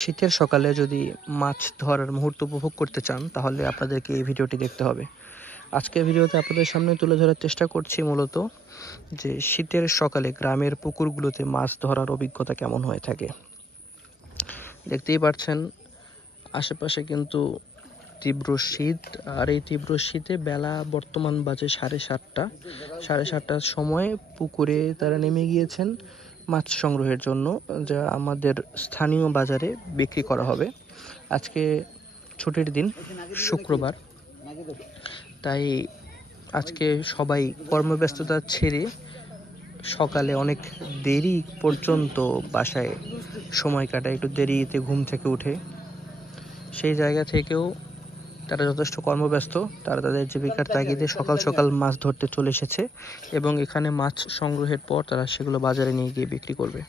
শীতের সকালে যদি মাছ ধরার মুহূর্ত উপভোগ করতে চান তাহলে আপনাদেরকে এই ভিডিওটি দেখতে হবে। আজকের ভিডিওতে আপনাদের সামনে তুলে ধরার চেষ্টা করছি মূলত যে শীতের সকালে গ্রামের পুকুরগুলোতে মাছ ধরার অভিজ্ঞতা কেমন হয়ে থাকে। দেখতেই পাচ্ছেন আশেপাশে কিন্তু তীব্র শীত, আর এই তীব্র শীতে বেলা বর্তমান বাজে 7:30। 7:30টার সময় পুকুরে তারা নেমে গিয়েছেন মাছ সংগ্রহের জন্য, যা আমাদের স্থানীয় বাজারে বিক্রি করা হবে। আজকে ছুটির দিন, শুক্রবার, তাই আজকে সবাই কর্মব্যস্ততা ছেড়ে সকালে অনেক দেরি পর্যন্ত বাসায় সময় কাটায়, একটু দেরিতে ঘুম থেকে উঠে। সেই জায়গা থেকেও তারা যথেষ্ট কর্মব্যস্ত, তারা তাদের জীবিকার তাগিদে সকাল সকাল মাছ ধরতে চলে এসেছে এবং এখানে মাছ সংগ্রহের পর তারা সেগুলো বাজারে নিয়ে গিয়ে বিক্রি করবে।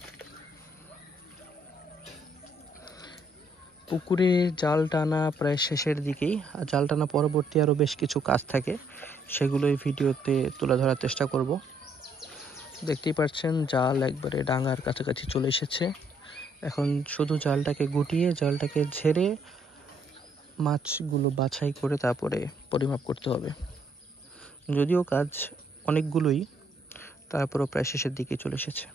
পুকুরে জাল টানা প্রায় শেষের দিকেই, আর জাল টানা পরবর্তী আরও বেশ কিছু কাজ থাকে, সেগুলো এই ভিডিওতে তুলে ধরার চেষ্টা করব। দেখতেই পাচ্ছেন জাল একবারে ডাঙার কাছাকাছি চলে এসেছে। এখন শুধু জালটাকে গুটিয়ে, জালটাকে ঝেড়ে মাছগুলো বাছাই করে তারপরে পরিমাপ করতে হবে। যদিও কাজ অনেকগুলোই, তারপরও প্রায় শেষের দিকে চলে এসেছে।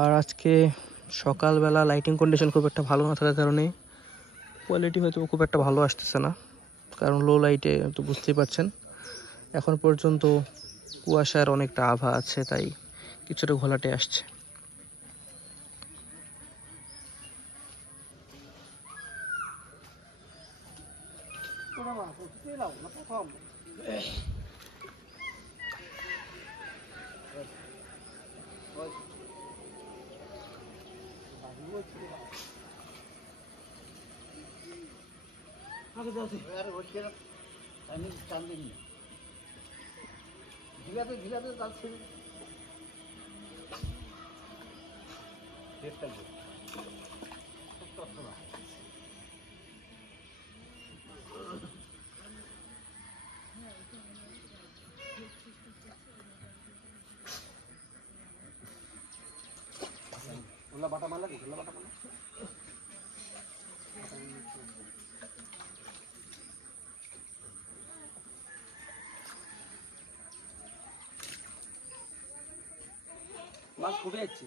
আর আজকে সকালবেলা লাইটিং কন্ডিশন খুব একটা ভালো না থাকার কারণে কোয়ালিটি হয়তো খুব একটা ভালো আসতেছে না, কারণ লো লাইটে তো বুঝতেই পারছেন। এখন পর্যন্ত কুয়াশার অনেকটা আভা আছে, তাই কিছুটা ঘোলাটে আসছে। মাছ খুবই যাচ্ছে।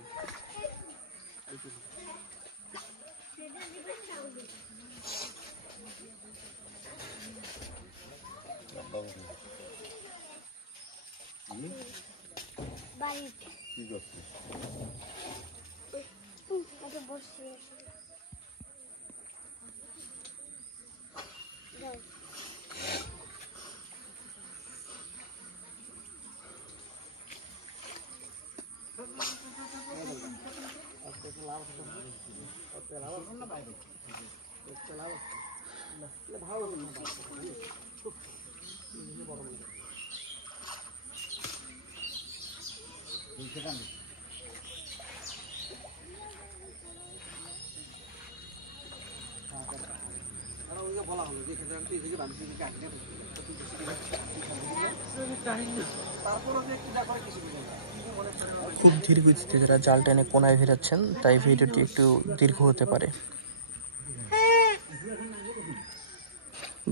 খুব ধীর গতিতে যারা জাল টেনে কোনায় ফেরাচ্ছেন, তাই ভিডিওটি একটু দীর্ঘ হতে পারে।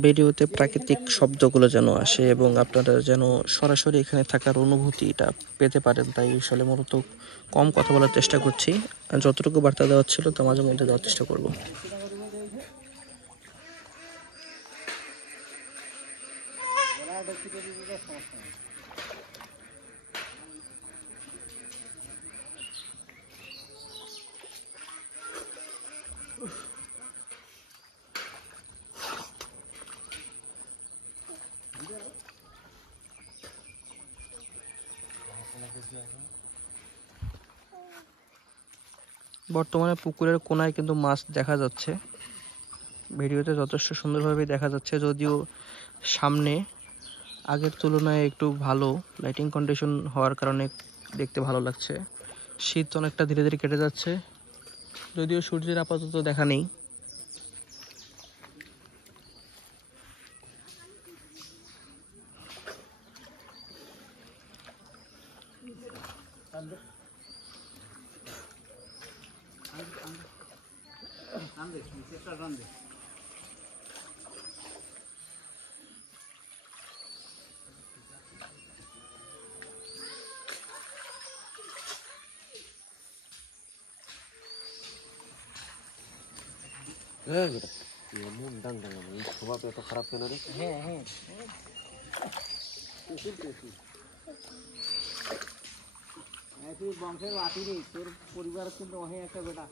ভিডিওতে প্রাকৃতিক শব্দগুলো যেন আসে এবং আপনারা যেন সরাসরি এখানে থাকার অনুভূতিটা পেতে পারেন, তাই আসলে মূলত কম কথা বলার চেষ্টা করছি। যতটুকু বার্তা দেওয়ার ছিল তা মাঝে মধ্যে দেওয়ার চেষ্টা করব। বর্তমানে পুকুরের কোনায় কিন্তু মাছ দেখা যাচ্ছে, ভিডিওতে যথেষ্ট সুন্দরভাবে দেখা যাচ্ছে, যদিও সামনে আগের তুলনায় একটু ভালো লাইটিং কন্ডিশন হওয়ার কারণে দেখতে ভালো লাগছে। শীত অনেকটা ধীরে ধীরে কেটে যাচ্ছে, যদিও সূর্যের আপাতত দেখা নেই। মন ডাং ডাং এই স্বভাব এত খারাপ কেন রে? হ্যাঁ হ্যাঁ তুই বংশের বাতি রে, তোর পরিবার কিন্তু অহে একটা বেটা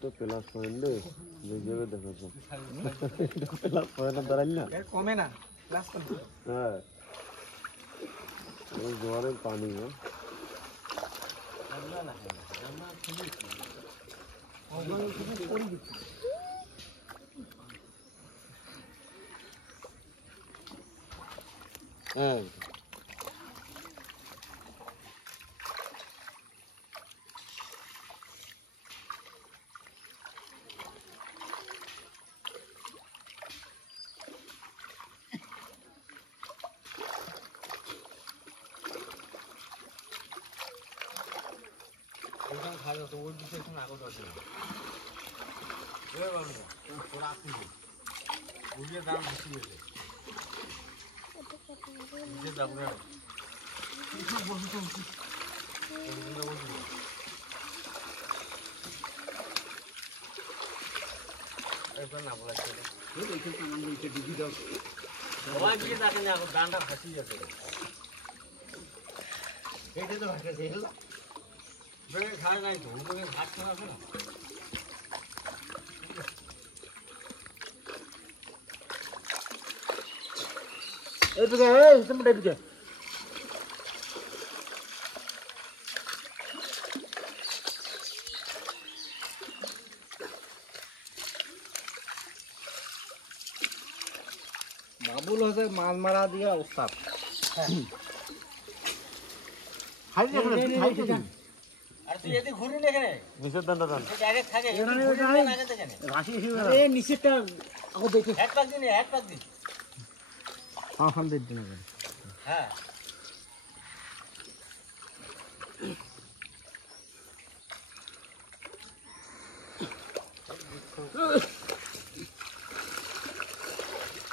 তো প্লাস পয়েন্ট রে যেভাবে দেখো প্লাস পয়েন্ট দাঁড়াই না কমে না ক্লাস কম। হ্যাঁ এই জোয়ারের পানি না হ্যাঁ খাবে তো ওই বিষয়ে কোনো আগত আছে না তোরা আসিস বুঝিয়ে দাম বেশি হয়েছে বুঝিয়ে দাম না না বলাচ্ছে সবাই গিয়ে দেখেন গানটা ফাঁসি গেছে এইটা তো ভাসেছে বেগে খায় নাই তো বেগে ভাত খাওয়া আছে না এই তো এই তুমি ডেকে বাবুল হচ্ছে মাছ মারা দিয়া উস্তাদ। আর তুই এদিকে ঘুরি না এখানে নিচের দানটা দান ডাইরেক্ট থাকে এই নিচেরটা আগো দেখে এক পাক দিন এক পাক দিন হাম দেখ দিন হ্যাঁ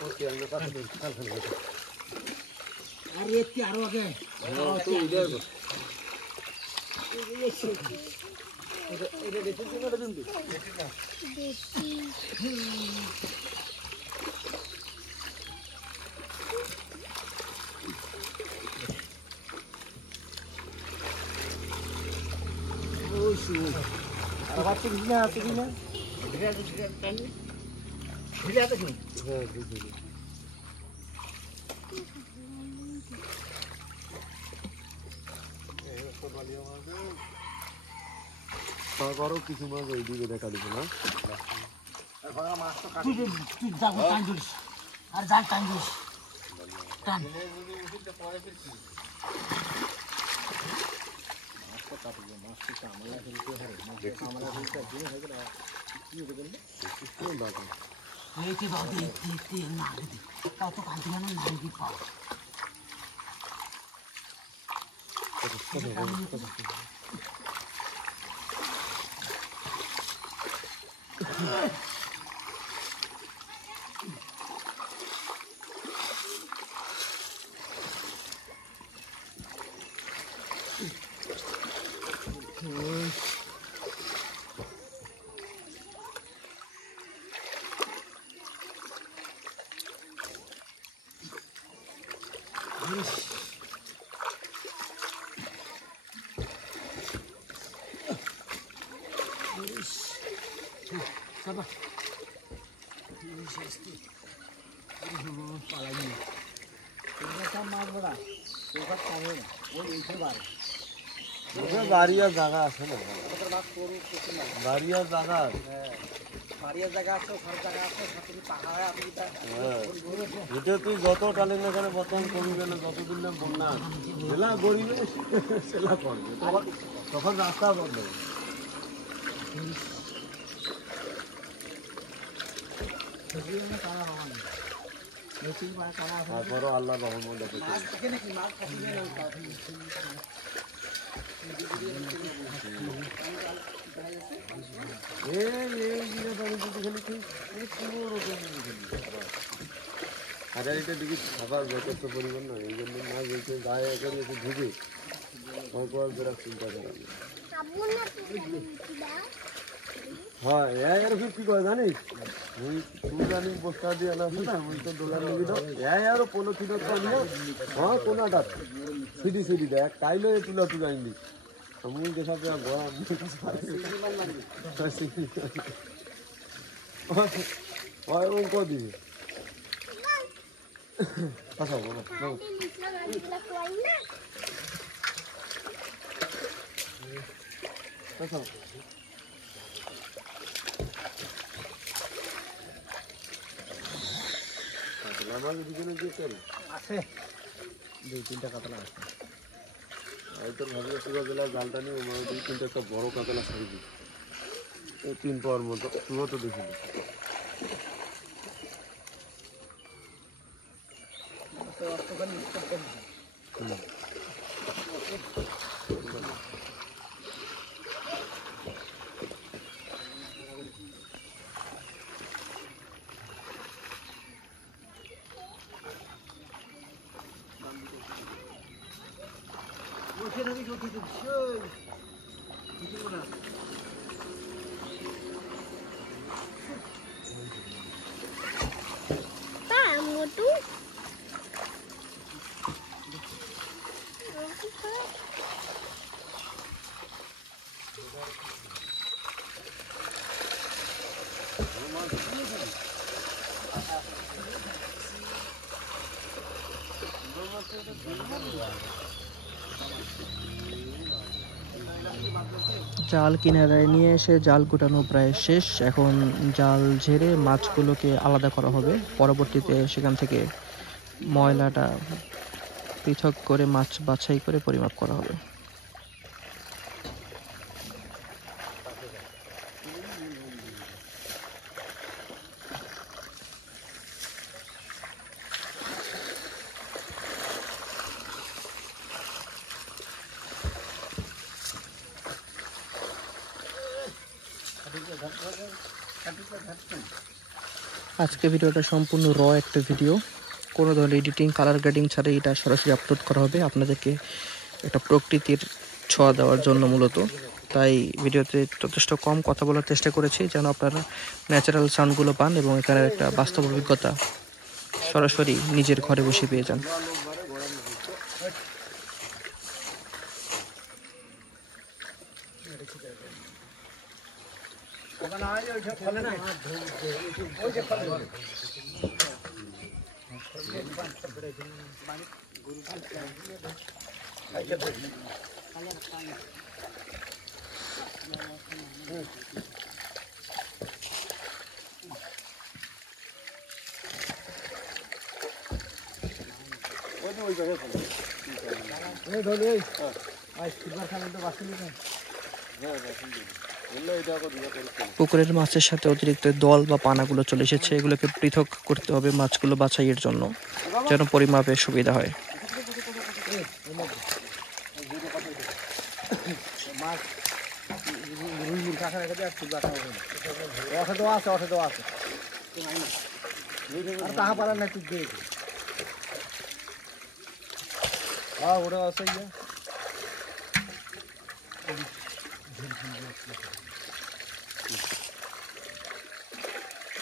ওকে আমি কাছে দিই কাল ফেলে আর একটি আরো আগে তো উদয় এটা দেখুন এটা দিন আর বাচ্চা কিছু না আছে কিনা ঢিলে আছে কি হ্যাঁ দিদি তারপরও কিছু মাছ ওই দিকে দেখা দিবে না তুই যাবো টান দিস আর যাই টান দিস টান এইটি বাবু দেখতে না দিদি তাও তো কাঁদি না না দিদি পাও Siapa? Palanya. Ini sama bora. Sobat kami na. Oy itu bar. বাড়িয়ার জায়গা আছে না বাড়িয়ার জায়গা বাড়ির জায়গা আছে ঘর জায়গা আছে তুমি পাহাড়ে আপনি এটা তুই যত টালেন না কেন বর্তমান কমিবে না যতদিন না বন্যা জেলা গড়িবে সেলা করবে তখন রাস্তা বন্ধ তারপরও আল্লাহ রহমত দেখে হাজারিটার দিকে খাবার যথেষ্ট পরিমাণ না, এই জন্য মাছ হয়েছে গায়ে করে একটু ঢুকে তারপর বেড়া চিন্তা করা হয়। এরকম কি করে জানিস, ওই তুই জানিস বস্তা দিয়ে আনা আছে না, ওই তো দোকান নিবি তো আরো পনেরো কিলো হ্যাঁ কোনাটা সিডি সিডি দেখ তাইলে তুলা তুলে আনবি আমি দেখা যায় গরম অঙ্ক দিবি আচ্ছা বলো আচ্ছা আমার দুজনে যে আছে 2-3টা কাতলা আছে। এই তোর ভাবলে পুরো জেলা জালটা নিয়ে আমার 2-3টা একটা বড় কাতলা ছাড়ি দিই 3 পাওয়ার মতো তুইও তো দেখিলি। জাল কিনারায় নিয়ে এসে জাল গুটানো প্রায় শেষ। এখন জাল ঝেড়ে মাছগুলোকে আলাদা করা হবে, পরবর্তীতে সেখান থেকে ময়লাটা পৃথক করে মাছ বাছাই করে পরিমাপ করা হবে। আজকে ভিডিওটা সম্পূর্ণ র একটা ভিডিও, কোনো ধরনের এডিটিং কালার গ্রেডিং ছাড়াই এটা সরাসরি আপলোড করা হবে আপনাদেরকে একটা প্রকৃতির ছোঁয়া দেওয়ার জন্য মূলত। তাই ভিডিওতে যথেষ্ট কম কথা বলার চেষ্টা করেছি যেন আপনারা ন্যাচারাল সাউন্ডগুলো পান এবং এখানে একটা বাস্তব অভিজ্ঞতা সরাসরি নিজের ঘরে বসে পেয়ে যান। পুকুরের মাছের সাথে অতিরিক্ত দল বা পানাগুলো চলে এসেছে, এগুলোকে পৃথক করতে হবে মাছগুলো বাছাইয়ের জন্য যেন পরিমাপের সুবিধা হয়।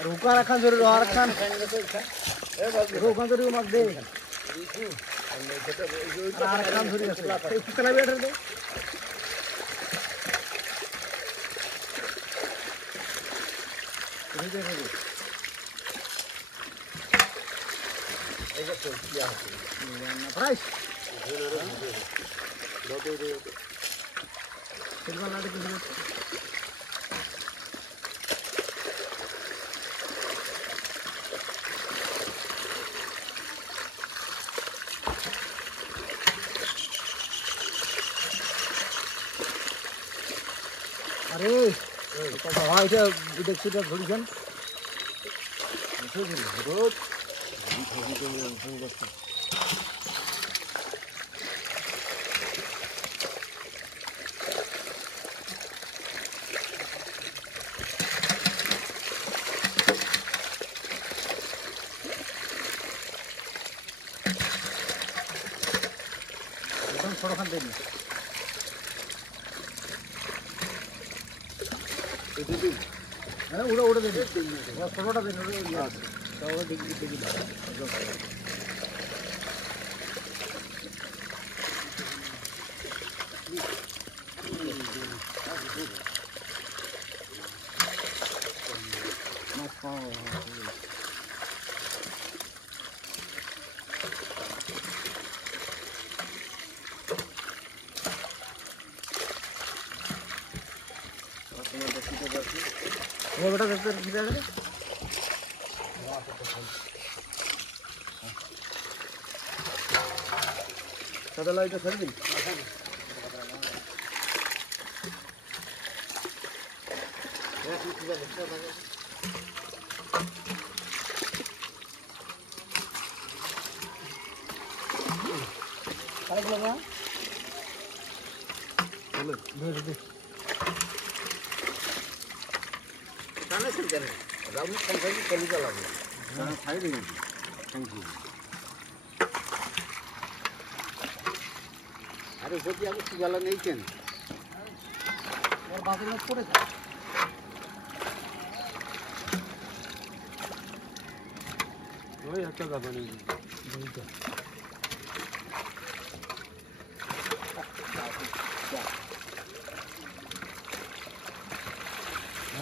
रुका रखा जरूर और रखा रुका जरूर मत दे और रखा जरूर कितना बैठ रहे प्राइस अरे এটা দেখছি এটা ধরিছেন একদম ছোটখান দেন ওটা ওটা দেন ছোটটা দেন ওটা দেখি দেখি ওটা দেখতে কি দেখে সাদা লাইটটা ছাড়বি আরে যদি আমি সুগালা নেই কেন পড়ে যায় ওই একটা কথা নেই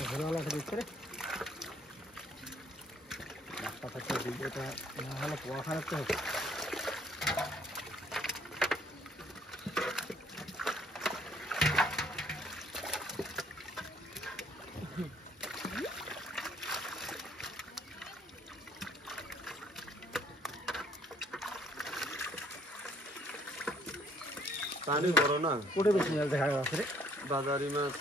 ঘোরালা দিচ্ছে রে রাস্তা থাকতে ভিডিওটা না হলে পোয়া খারাপ তো হবে পানি বড় না কোটে বেশি দেখা যাচ্ছে রে বাজারি মাছ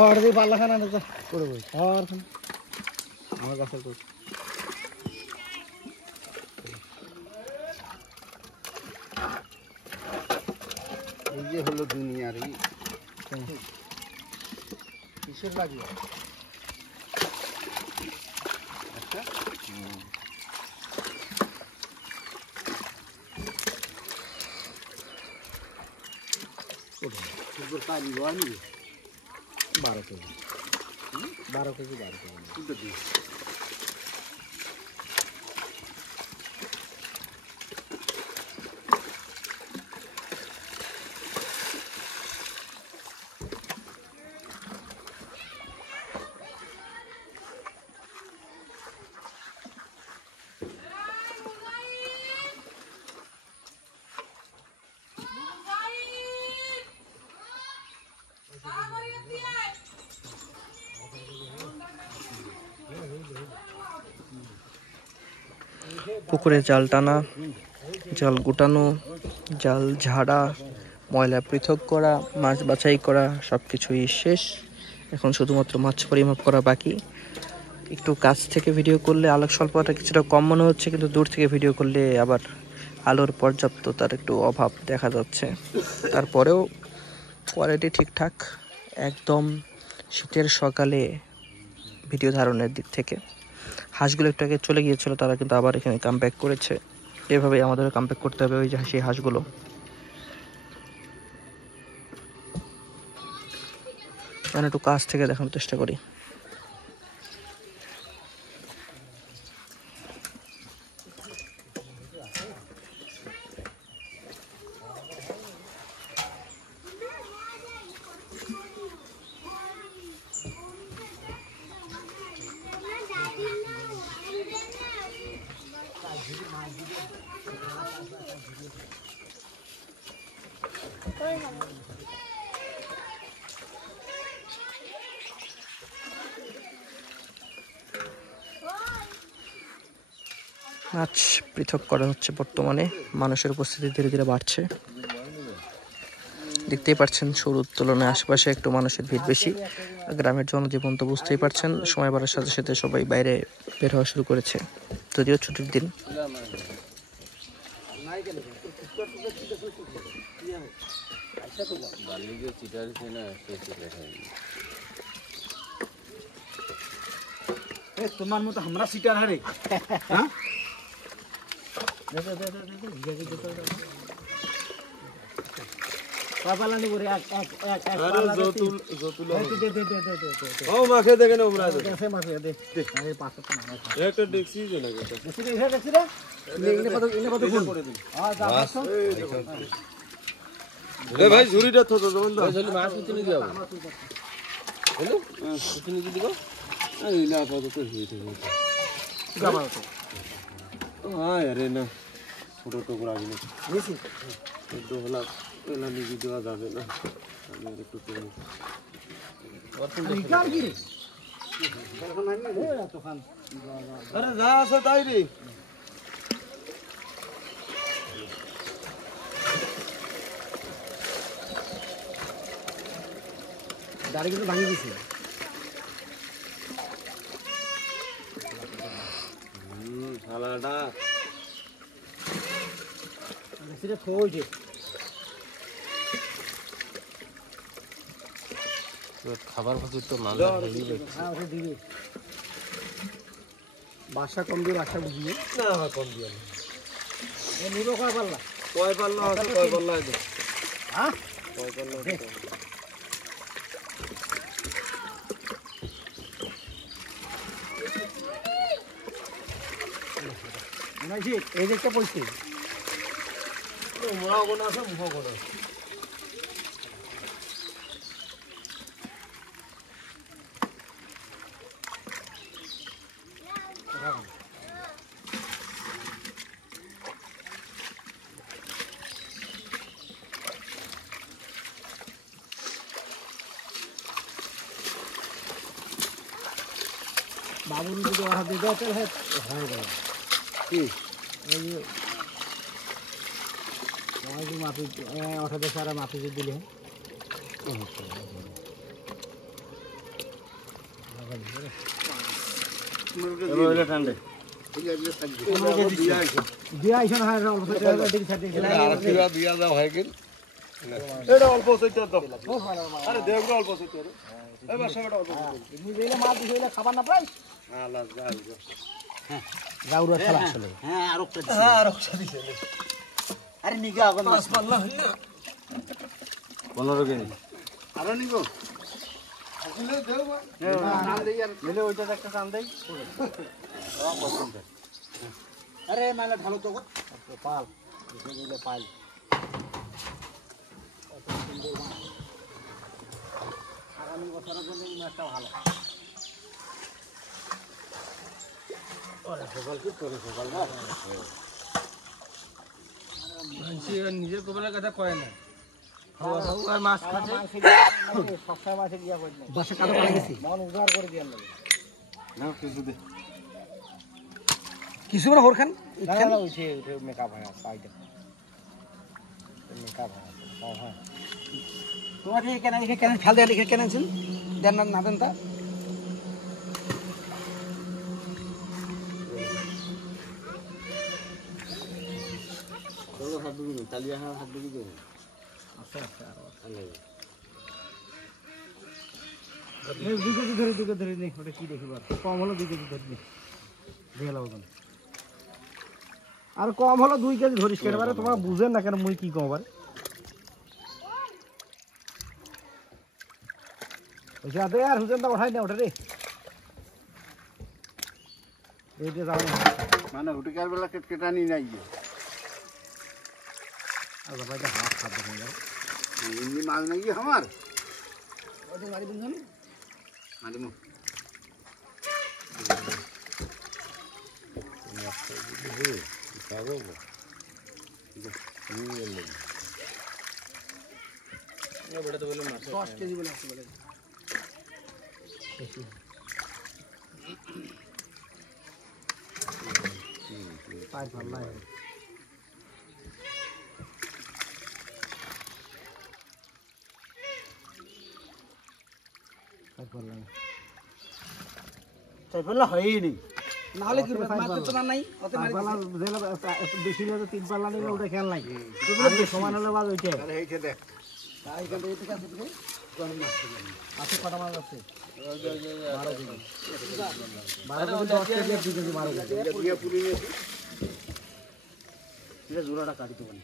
আর দি পাল্লা খানা তো করে বই আর আমার কাছে তো এই যে হলো দুনিয়ার এই কিসের লাগিয়ে আচ্ছা ওটা পানি বানি 12 কেজি 12 কেজি পুকুরে জাল টানা, জাল গুটানো, জাল ঝাড়া, ময়লা পৃথক করা, মাছ বাছাই করা সব কিছুই শেষ। এখন শুধুমাত্র মাছ পরিমাপ করা বাকি। একটু কাছ থেকে ভিডিও করলে আলোক স্বল্পতা কিছুটা কম মনে হচ্ছে, কিন্তু দূর থেকে ভিডিও করলে আবার আলোর পর্যাপ্ততার একটু অভাব দেখা যাচ্ছে। তারপরেও কোয়ালিটি ঠিকঠাক, একদম শীতের সকালে ভিডিও ধারণের দিক থেকে। হাঁসগুলো একটু আগে চলে গিয়েছিল, তারা কিন্তু আবার এখানে কামব্যাক করেছে। এভাবেই আমাদেরও কামব্যাক করতে হবে। ওই যে সেই হাঁসগুলো, মানে একটু কাছ থেকে দেখানোর চেষ্টা করি। মাছ পৃথক করা হচ্ছে বর্তমানে, মানুষের উপস্থিতি ধীরে ধীরে বাড়ছে। দেখতেই পাচ্ছেন শুরুর তুলনায় আশেপাশে একটু মানুষের ভিড় বেশি। গ্রামের জনজীবন তো বুঝতেই পারছেন, সময় বাড়ার সাথে সাথে সবাই বাইরে বের হওয়া শুরু করেছে, যদিও ছুটির দিন। তোমার মতো আমরা সিটার হারে হ্যাঁ মাখে দেখেন একটা দেখছি ভাই ঝুড়িটা তো মাছ কুচিনি দিব কুচিনি দিব আরে না ছোট টুকরা গেলে এলা নিজে দেওয়া যাবে না আরে যা আছে তাই রে দাড়ি কিন্তু ভাঙি দিছে শালাটা সেটা থইছে খাবার খাচ্ছি তো মাল দিবে বাসা কম দিয়ে বাসা বুঝিয়ে না কম দিয়ে নিব কয় পাল্লা কয় পাল্লা আছে কয় পাল্লা আছে হ্যাঁ কয় পাল্লা এই যে একটা পয়সা মোড়া কোন আছে মুখ কোন আছে বাবুর যদি ওরা দিয়ে দেওয়া তাহলে হয়ে গেল কি এই যে মাপি ওঠা দেখে আর মাপি যে দিলে ঠান্ডা দিয়া আইসো না হয় অল্প দিয়া যাও হয় কি এটা অল্প সইতে দাও আরে দেখো অল্প সইতে এই বাসাটা অল্প তুমি দিলে মাছ দিলে খাবার না পাই আলা যাও হ্যাঁ গাউরা খেলা আসলে হ্যাঁ আর একটা দিছে আরে নিগা আগুন মাছ পাল্লা হইনা 15 কেজি আরো নিব আসলে দেও নাম দেই আর মিলে ওইটা একটা নাম দেই আরে মালা ভালো তো পাল দিলে পাল আগামী বছরের জন্য মাছটা ভালো ওরে সকাল কি করে সকাল না নিজের কপালের কথা কয় না মাছ খাচ্ছে সবসময় মাছে গিয়া কই না বাসা কাটো পালা গেছি মন উজাড় করে দিয়ার লাগে না কিছু দে কিছু না হরখান না উঠে মেকআপ হয় পাইটা মেকআপ হয় হ্যাঁ তোমার এখানে কেন ফেল দেয়া লিখে কেন আছেন দেন না দেন তা চলো হাত দুটো তালিয়া হাত দুটো আচ্ছা আচ্ছা এই 2 কেজি ধরে নে ওটা কি দেখিবার কম হলো 2 কেজি ধরে নে দেলা ওজন আর কম হলো 2 কেজি ধরিস কেন বারে তোমরা বুঝেন না কেন মুই কি কম বারে ওই যে আদে আর হুজেনটা উঠাই না ওটা রে এই যে যাও মানে হুটিকার বেলা কেটকেটানি নাই যে আর ভাইটা হাত খাদ দেখেন যাও এমনি মাছ নাকি আমার ওটা মারি বুঝুন মারিমু চাইফাল্লা হয়নি নাহলে কি মারতে তো নাই অত মারি বেশি হলে 3 পাল্লা নিলে ওটা খেয়াল নাই সমান হলে বাদ ওইটা তাই এখান থেকে ঠিক আছে তুমি আছে কটা মাছ আছে 12 কেজি 10 কেজি 2 কেজি 12 কেজি দিয়ে পুরি নিয়েছি এটা জোড়াটা কাটিতে বলি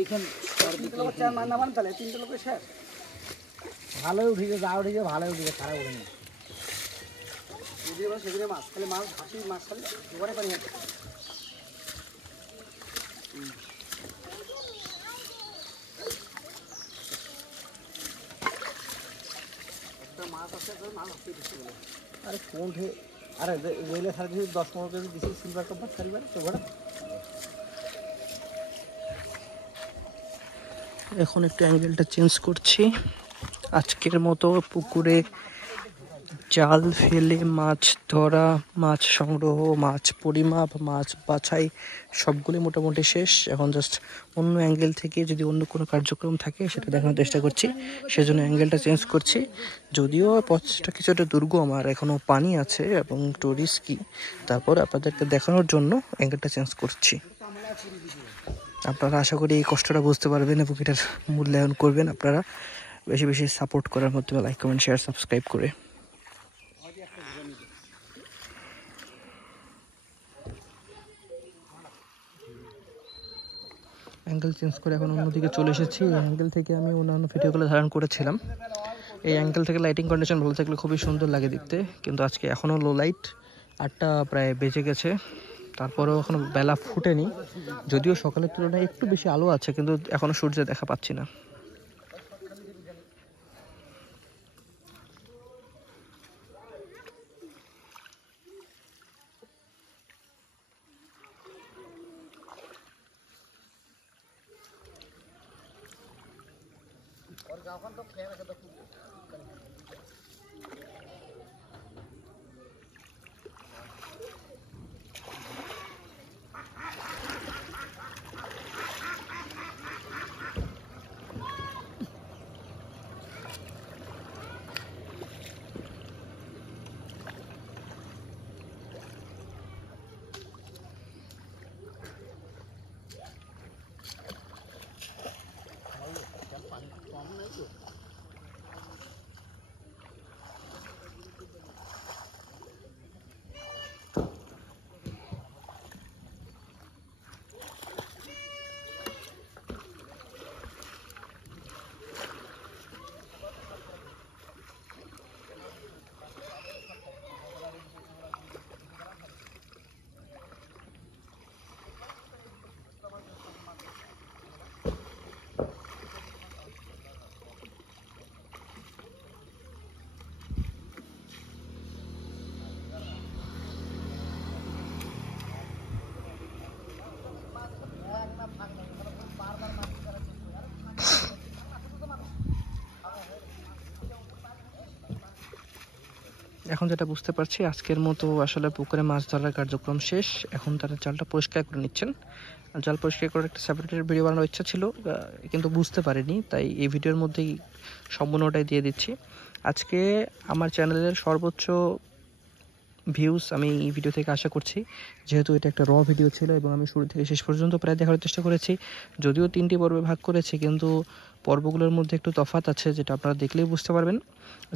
এইখান চার মান না মান তাহলে তিনটে লোকের শেষ ভালো উঠিছে যা উঠিছে ভালো উঠিছে খারাপ উঠেনি এদিকে সেদিকে মাছ খালি মাছ হাসি মাছ খালি দুবারে পানি আছে একটা মাছ আছে মাছ হাসি দিচ্ছে বলে আরে কোন আরে রেলে সাড়ে 10-15 কেজি দিছি সিলভার কাপ সারিবার তো ঘোড়া এখন একটু অ্যাঙ্গেলটা চেঞ্জ করছি। আজকের মতো পুকুরে জাল ফেলে মাছ ধরা, মাছ সংগ্রহ, মাছ পরিমাপ, মাছ বাছাই সবগুলি মোটামুটি শেষ। এখন জাস্ট অন্য অ্যাঙ্গেল থেকে যদি অন্য কোনো কার্যক্রম থাকে সেটা দেখানোর চেষ্টা করছি, সেজন্য অ্যাঙ্গেলটা চেঞ্জ করছি। যদিও পথটা কিছুটা দুর্গম আর এখনও পানি আছে এবং একটু রিস্কি, তারপর আপনাদেরকে দেখানোর জন্য অ্যাঙ্গেলটা চেঞ্জ করছি। আপনারা আশা করি এই কষ্টটা বুঝতে পারবেন এবং এটার মূল্যায়ন করবেন আপনারা বেশি বেশি সাপোর্ট করার মাধ্যমে, লাইক কমেন্ট শেয়ার সাবস্ক্রাইব করে। অ্যাঙ্গেল চেঞ্জ করে এখন অন্যদিকে চলে এসেছি। এই অ্যাঙ্গেল থেকে আমি অন্যান্য ভিডিওগুলো ধারণ করেছিলাম। এই অ্যাঙ্গেল থেকে লাইটিং কন্ডিশন ভালো থাকলে খুবই সুন্দর লাগে দেখতে, কিন্তু আজকে এখনও লো লাইট, 8টা প্রায় বেজে গেছে, তারপরেও এখনও বেলা ফুটেনি। যদিও সকালের তুলনায় একটু বেশি আলো আছে, কিন্তু এখনও সূর্যের দেখা পাচ্ছি না। এখন যেটা বুঝতে পারছি, আজকের মতো আসলে পুকুরে মাছ ধরার কার্যক্রম শেষ। এখন তারা জালটা পরিষ্কার করে নিচ্ছেন। জাল পরিষ্কার করে একটা সেপারেটেড ভিডিও বানানোর ইচ্ছা ছিল, কিন্তু বুঝতে পারিনি, তাই এই ভিডিওর মধ্যেই সম্পূর্ণটাই দিয়ে দিচ্ছি। আজকে আমার চ্যানেলের সর্বোচ্চ ভিউজ আমি এই ভিডিও থেকে আশা করছি, যেহেতু এটা একটা র ভিডিও ছিল এবং আমি শুরু থেকে শেষ পর্যন্ত প্রায় দেখার চেষ্টা করেছি। যদিও 3টি পর্বে ভাগ করেছি, কিন্তু পর্বগুলোর মধ্যে একটু তফাৎ আছে, যেটা আপনারা দেখলেই বুঝতে পারবেন।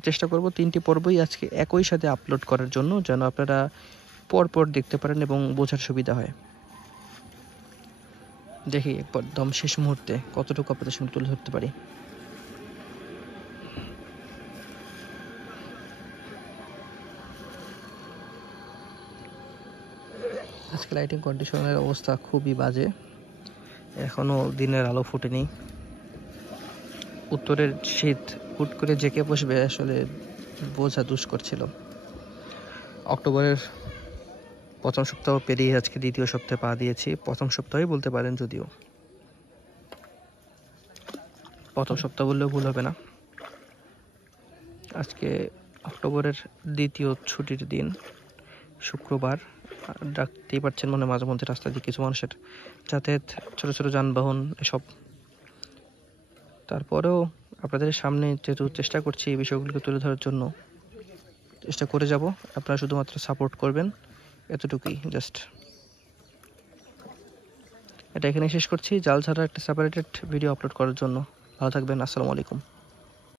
চেষ্টা করব 3টি পর্বই আজকে একই সাথে আপলোড করার জন্য, যেন আপনারা পরপর দেখতে পারেন এবং বোঝার সুবিধা হয়। দেখি একদম শেষ মুহূর্তে কতটুকু আপনাদের সঙ্গে তুলে ধরতে পারি। আজকে লাইটিং কন্ডিশনের অবস্থা খুবই বাজে, এখনও দিনের আলো ফুটেনি। উত্তরের শীত হুট করে জেঁকে বসবে আসলে বোঝা দুষ্কর ছিল। অক্টোবরের প্রথম সপ্তাহ পেরিয়ে আজকে দ্বিতীয় সপ্তাহে পা দিয়েছি। প্রথম সপ্তাহেই বলতে পারেন, যদিও প্রথম সপ্তাহ বললেও ভুল হবে না। আজকে অক্টোবরের দ্বিতীয় ছুটির দিন, শুক্রবার। দেখতেই পাচ্ছেন মনে মাঝে মধ্যে রাস্তা দিয়ে কিছু মানুষের যাতায়াত, ছোট ছোট যানবাহন এসব। তারপরেও আপনাদের সামনে যেহেতু চেষ্টা করছি এই বিষয়গুলোকে তুলে ধরার জন্য, চেষ্টা করে যাব। আপনারা শুধুমাত্র সাপোর্ট করবেন, এতটুকুই জাস্ট। এটা এখানে শেষ করছি, জাল ছাড়া একটা সেপারেটেড ভিডিও আপলোড করার জন্য। ভালো থাকবেন, আসসালামু আলাইকুম।